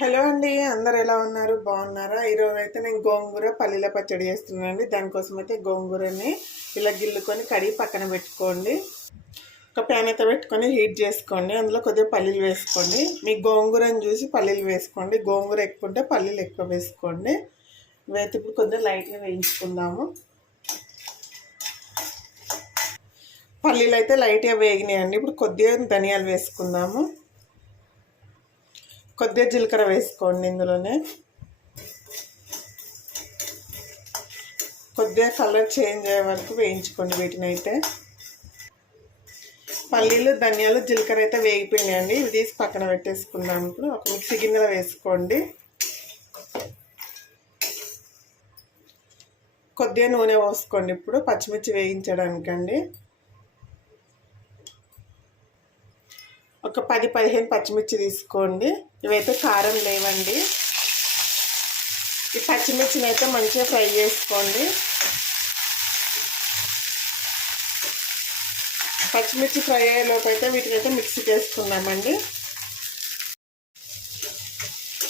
Hello అండి, అందరు ఎలా ఉన్నారు? బాగున్నారా? ఈరోజు అయితే నేను గోంగూర పల్లీల పచ్చడి చేస్తున్నానండి. దానికోసం అయితే గోంగూరని ఇలా గిల్లుకొని కడిగి పక్కన పెట్టుకోండి. ఒక ప్యాన్ అయితే పెట్టుకొని హీట్ చేసుకోండి. అందులో కొద్దిగా పల్లీలు వేసుకోండి. మీ గోంగూరని చూసి పల్లీలు వేసుకోండి. గోంగూర ఎక్కువ ఉంటే పల్లీలు ఎక్కువ వేసుకోండి. ఇవైతే ఇప్పుడు కొద్దిగా లైట్గా వేయించుకుందాము. పల్లీలు అయితే లైట్గా వేగినాయండి. ఇప్పుడు కొద్దిగా ధనియాలు వేసుకుందాము. కొద్దిగా జీలకర్ర వేసుకోండి. ఇందులోనే కొద్దిగా కలర్ చేంజ్ అయ్యే వరకు వేయించుకోండి. వీటిని అయితే పల్లీలు, ధనియాలు, జీలకర్ర అయితే వేగిపోయినాయండి. ఇవి తీసి పక్కన పెట్టేసుకుందాం. ఇప్పుడు ఒక మిక్సీ గిన్నెలో వేసుకోండి. కొద్దిగా నూనె పోసుకోండి. ఇప్పుడు పచ్చిమిర్చి వేయించడానికండి ఒక 10-15 పచ్చిమిర్చి తీసుకోండి. ఇవైతే కారం లేవండి. ఈ పచ్చిమిర్చిని అయితే మంచిగా ఫ్రై చేసుకోండి. పచ్చిమిర్చి ఫ్రై అయ్యేలోపు అయితే వీటినైతే మిక్సీకి వేసుకున్నామండి.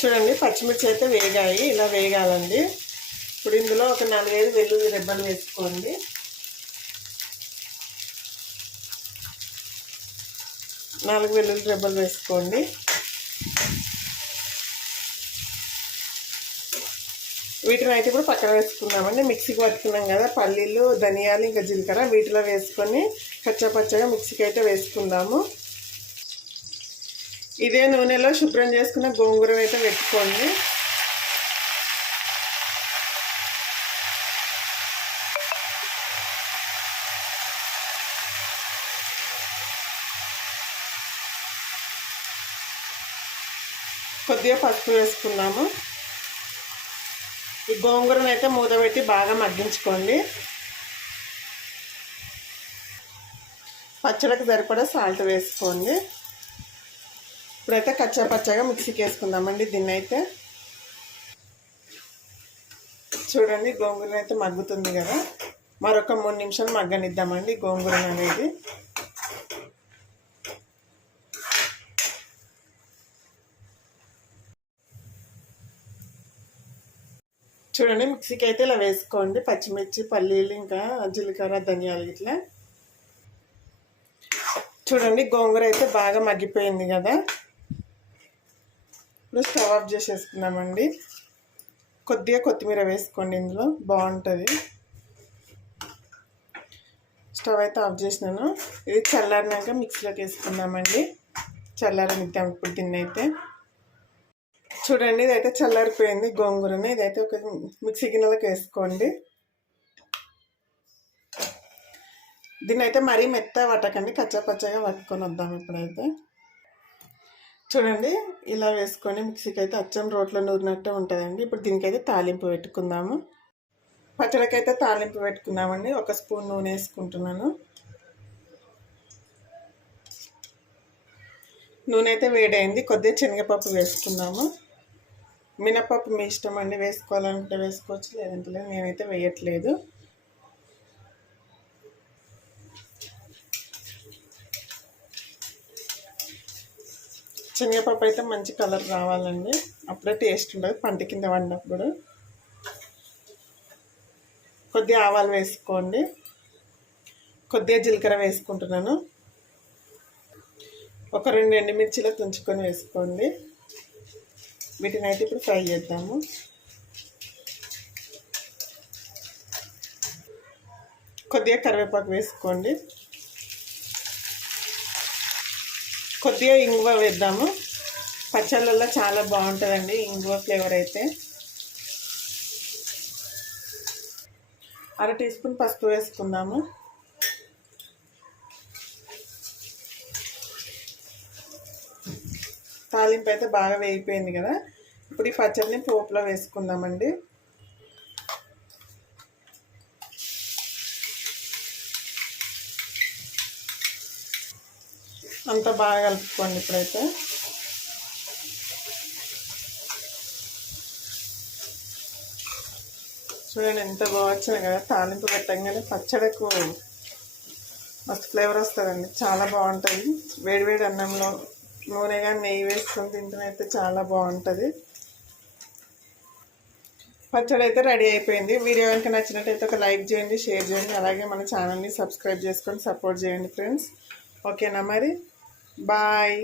చూడండి, పచ్చిమిర్చి అయితే వేగాయి. ఇలా వేగాలండి. ఇప్పుడు ఇందులో ఒక 4-5 వెల్లుల్లి రెబ్బలు వేసుకోండి. నాలుగు వెల్లుల్లి రెబ్బలు వేసుకోండి. వీటిని అయితే ఇప్పుడు పక్కన వేసుకున్నామండి. మిక్సీకి పట్టుకున్నాం కదా పల్లీలు, ధనియాలు, ఇంకా జీలకర్ర వీటిలో వేసుకొని కచ్చాపచ్చగా మిక్సీకి అయితే వేసుకుందాము. ఇదే నూనెలో శుభ్రం చేసుకున్న గోంగూర అయితే పెట్టుకోండి. కొద్దిగా పసుపు వేసుకున్నాము. ఈ గోంగూరను అయితే మూత పెట్టి బాగా మగ్గించుకోండి. పచ్చడికి సరిపడా సాల్ట్ వేసుకోండి. ఇప్పుడైతే కచ్చాపచ్చగా మిక్సీకి వేసుకుందామండి. దీన్ని అయితే చూడండి, గోంగూర అయితే మగ్గుతుంది కదా. మరొక 3 నిమిషాలు మగ్గనిద్దామండి గోంగూర అనేది. చూడండి, మిక్సీకి అయితే ఇలా వేసుకోండి. పచ్చిమిర్చి, పల్లీలు, ఇంకా జీలకర్ర, ధనియాలు ఇట్లా. చూడండి, గోంగూర అయితే బాగా మగ్గిపోయింది కదా. ఇప్పుడు స్టవ్ ఆఫ్ చేసేసుకుందామండి. కొద్దిగా కొత్తిమీర వేసుకోండి. ఇందులో బాగుంటుంది. స్టవ్ అయితే ఆఫ్ చేసినాను. ఇది చల్లారినాక మిక్సీలోకి వేసుకుందామండి. చల్లారనిద్దాం ఇప్పుడు దీన్ని అయితే. చూడండి, ఇదైతే చల్లారిపోయింది గోంగూరని. ఇదైతే ఒక మిక్సీ గిన్నెలోకి వేసుకోండి. దీన్ని అయితే మరీ మెత్త పట్టకండి, కచ్చాపచ్చగా పట్టుకొని వద్దాం. ఇప్పుడైతే చూడండి, ఇలా వేసుకొని మిక్సీకి అయితే అచ్చం రోట్లో నూరినట్టే ఉంటుందండి. ఇప్పుడు దీనికైతే తాలింపు పెట్టుకుందాము. పచ్చడికైతే తాలింపు పెట్టుకుందామండి. 1 స్పూన్ నూనె వేసుకుంటున్నాను. నూనె అయితే వేడైంది. కొద్దిగా శనగపప్పు వేసుకుందాము. మినపప్పు మీ ఇష్టం అండి, వేసుకోవాలంటే వేసుకోవచ్చు, లేదంటే లేదు. నేనైతే వేయట్లేదు. శనగపప్పు అయితే మంచి కలర్ రావాలండి, అప్పుడే టేస్ట్ ఉంటుంది పంట కింద వండినప్పుడు. కొద్దిగా ఆవాలు వేసుకోండి. కొద్దిగా జీలకర్ర వేసుకుంటున్నాను. ఒక 2 ఎండుమిర్చిలో తుంచుకొని వేసుకోండి. వీటిని అయితే ఇప్పుడు ఫ్రై చేద్దాము. కొద్దిగా కరివేపాకు వేసుకోండి. కొద్దిగా ఇంగువ వేద్దాము. పచ్చళ్ళల్లో చాలా బాగుంటుందండి ఇంగువ ఫ్లేవర్ అయితే. 1/2 టీ స్పూన్ పసుపు వేసుకుందాము. తాలింపు అయితే బాగా వేగిపోయింది కదా. ఇప్పుడు ఈ పచ్చడిని పోపులో వేసుకుందామండి. అంతా బాగా కలుపుకోండి. ఇప్పుడైతే చూడండి, ఎంత బాగా వచ్చింది కదా. తాలింపు పెట్టగానే పచ్చడికు మస్తు ఫ్లేవర్ వస్తుందండి, చాలా బాగుంటుంది. వేడివేడి అన్నంలో నూనె కానీ నెయ్యి వేసుకొని తింటేనైతే చాలా బాగుంటుంది. పచ్చడి అయితే రెడీ అయిపోయింది. వీడియో కనుక నచ్చినట్టయితే ఒక లైక్ చేయండి, షేర్ చేయండి, అలాగే మన ఛానల్ని సబ్స్క్రైబ్ చేసుకొని సపోర్ట్ చేయండి ఫ్రెండ్స్. ఓకేనా మరి, బాయ్.